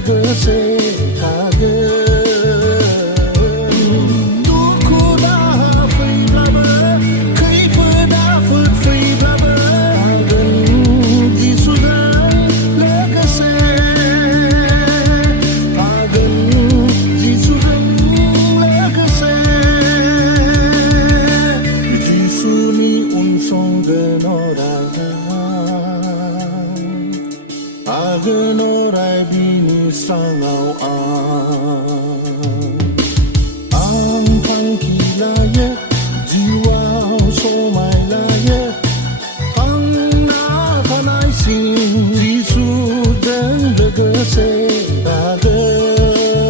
लोगोसे थागोन दुखुना फैब्लाबो खैफोद आफोद फैब्लाबो थागोन जिसुजों लोगोसे थागोन जिसुजों लोगोसे जिसुनि उनसंगोन थागोन अराय बिनि स्राङाव आं थांखि लायो जिउआव समाय लायो थांना थानायसिम जिसुजों लोगोसे थागोन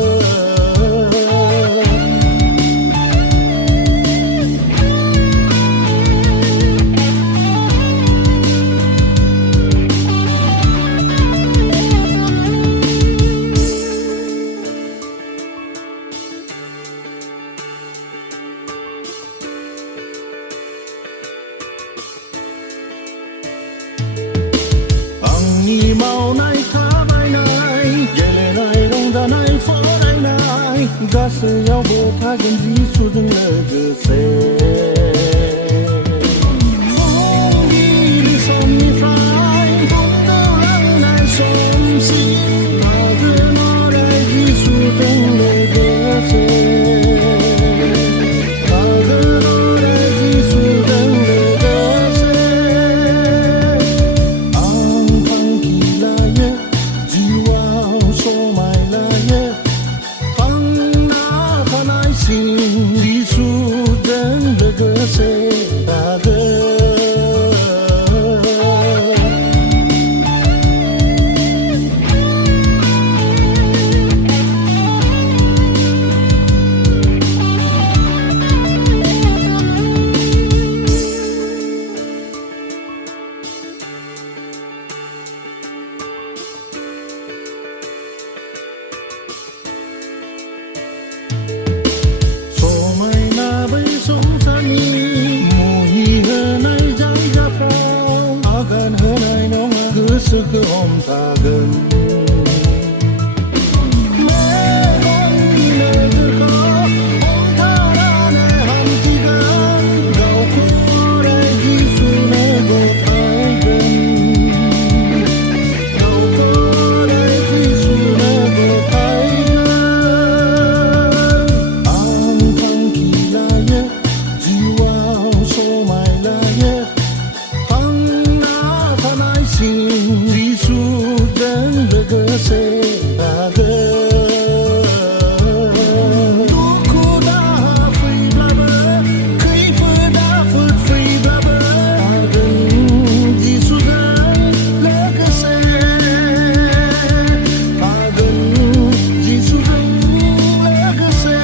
आंनि मावनाय थाबायनाय गेलेनाय रंजानाय फरायनाय गासैयावबो थागोन जिसुजों लोगोसे फुंबिलि समनिफ्राय उन्दुलांनाय समसिम थागोन अराय जिसुजों लोगोसे थागोन अराय जिसुजों लोगोसे समाय लायो थांना थानायसिम जिसुजों लोगोसे थागोन संसारनि मुहि होनाय जायगाफ्राव आगान होनाय नङा गोसोखौ हमथागोन मेगननि नोजोरखौ हमथानानै हान्थिगोन गावखौ अराय जिसुनो गथायगोन गावखौ अराय जिसुनो गथायगोन आं थांखि लायो जिउआव समाय लायो थांना थानायसिम जिसुजों लोगोसे थागोन दुखु दाहा फैब्लाबो खैफोद आफोद फैब्लाबो थागोन जिसुजों लोगोसे थागोन जिसुजों लोगोसे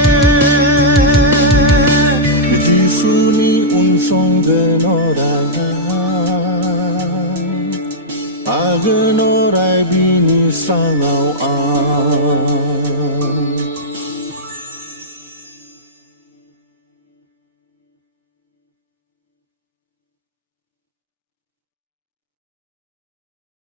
जिसुनि उनसंगोन थागोन अराय बिनि स्राङाव